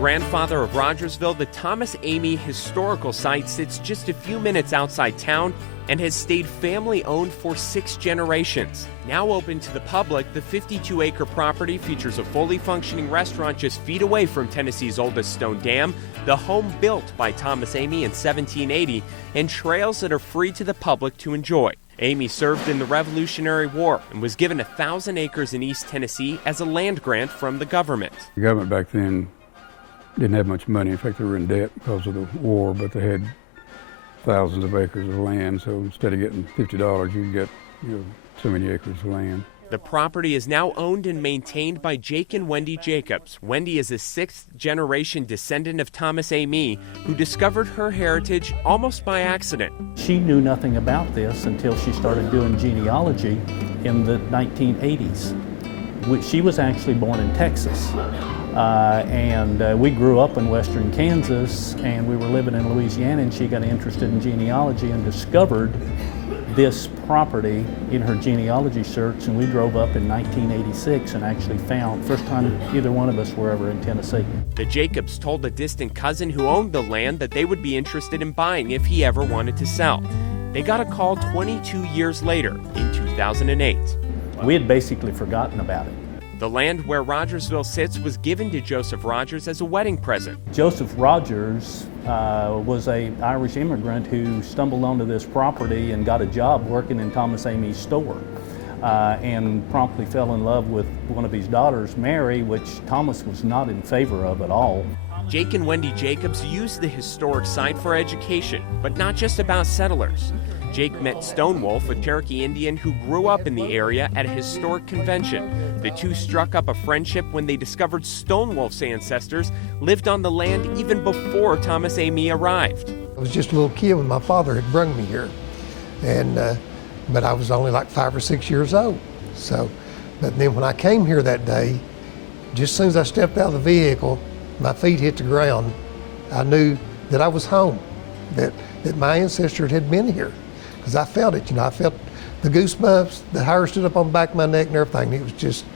grandfather of Rogersville, the Thomas Amy Historical Site sits just a few minutes outside town and has stayed family-owned for 6 generations. Now open to the public, the 52-acre property features a fully functioning restaurant just feet away from Tennessee's oldest stone dam, the home built by Thomas Amy in 1780, and trails that are free to the public to enjoy. Amy served in the Revolutionary War and was given 1,000 acres in East Tennessee as a land grant from the government. The government back then didn't have much money. In fact, they were in debt because of the war, but they had thousands of acres of land, so instead of getting $50, you get so many acres of land. The property is now owned and maintained by Jake and Wendy Jacobs. Wendy is a 6th-generation descendant of Thomas Amy, who discovered her heritage almost by accident. She knew nothing about this until she started doing genealogy in the 1980s. She was actually born in Texas, and we grew up in western Kansas, and we were living in Louisiana, and she got interested in genealogy and discovered this property in her genealogy search, and we drove up in 1986 and actually found, first time either one of us were ever in Tennessee. The Jacobs told a distant cousin who owned the land that they would be interested in buying if he ever wanted to sell. They got a call 22 years later, in 2008. We had basically forgotten about it. The land where Rogersville sits was given to Joseph Rogers as a wedding present. Joseph Rogers was an Irish immigrant who stumbled onto this property and got a job working in Thomas Amy's store, and promptly fell in love with one of his daughters, Mary, which Thomas was not in favor of at all. Jake and Wendy Jacobs used the historic site for education, but not just about settlers. Jake met Stonewolf, a Cherokee Indian who grew up in the area, at a historic convention. The two struck up a friendship when they discovered Stonewolf's ancestors lived on the land even before Thomas Amy arrived. I was just a little kid when my father had brought me here, and but I was only like 5 or 6 years old. But then when I came here that day, just as soon as I stepped out of the vehicle, my feet hit the ground, I knew that I was home, that my ancestors had been here. Because I felt it, I felt the goosebumps, the hair stood up on the back of my neck and everything. It was just,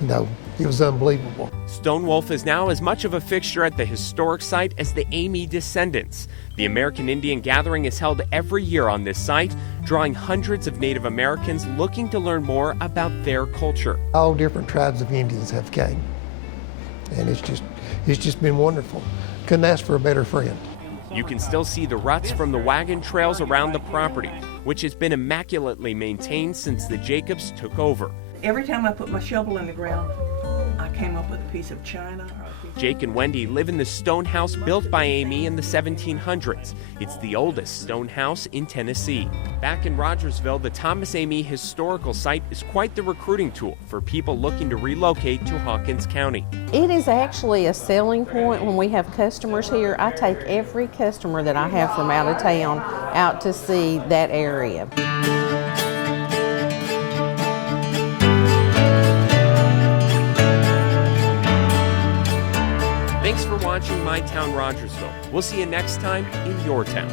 it was unbelievable. Stonewolf is now as much of a fixture at the historic site as the Amy descendants. The American Indian Gathering is held every year on this site, drawing hundreds of Native Americans looking to learn more about their culture. All different tribes of Indians have came, and it's just been wonderful. Couldn't ask for a better friend. You can still see the ruts from the wagon trails around the property, which has been immaculately maintained since the Jacobs took over. Every time I put my shovel in the ground, I came up with a piece of china. Jake and Wendy live in the stone house built by Amy in the 1700s. It's the oldest stone house in Tennessee. Back in Rogersville, the Thomas Amy Historical Site is quite the recruiting tool for people looking to relocate to Hawkins County. It is actually a selling point when we have customers here. I take every customer that I have from out of town out to see that area. Thanks for watching My Town Rogersville. We'll see you next time in your town.